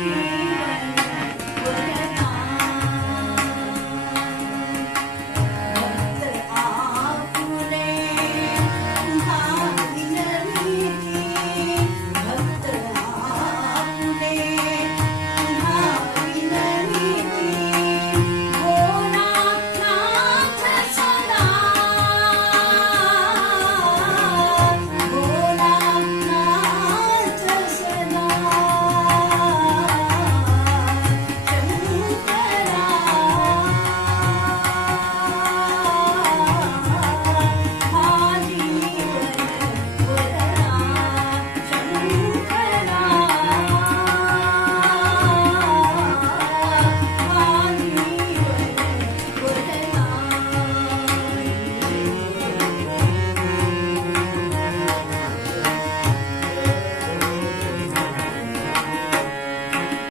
Yeah.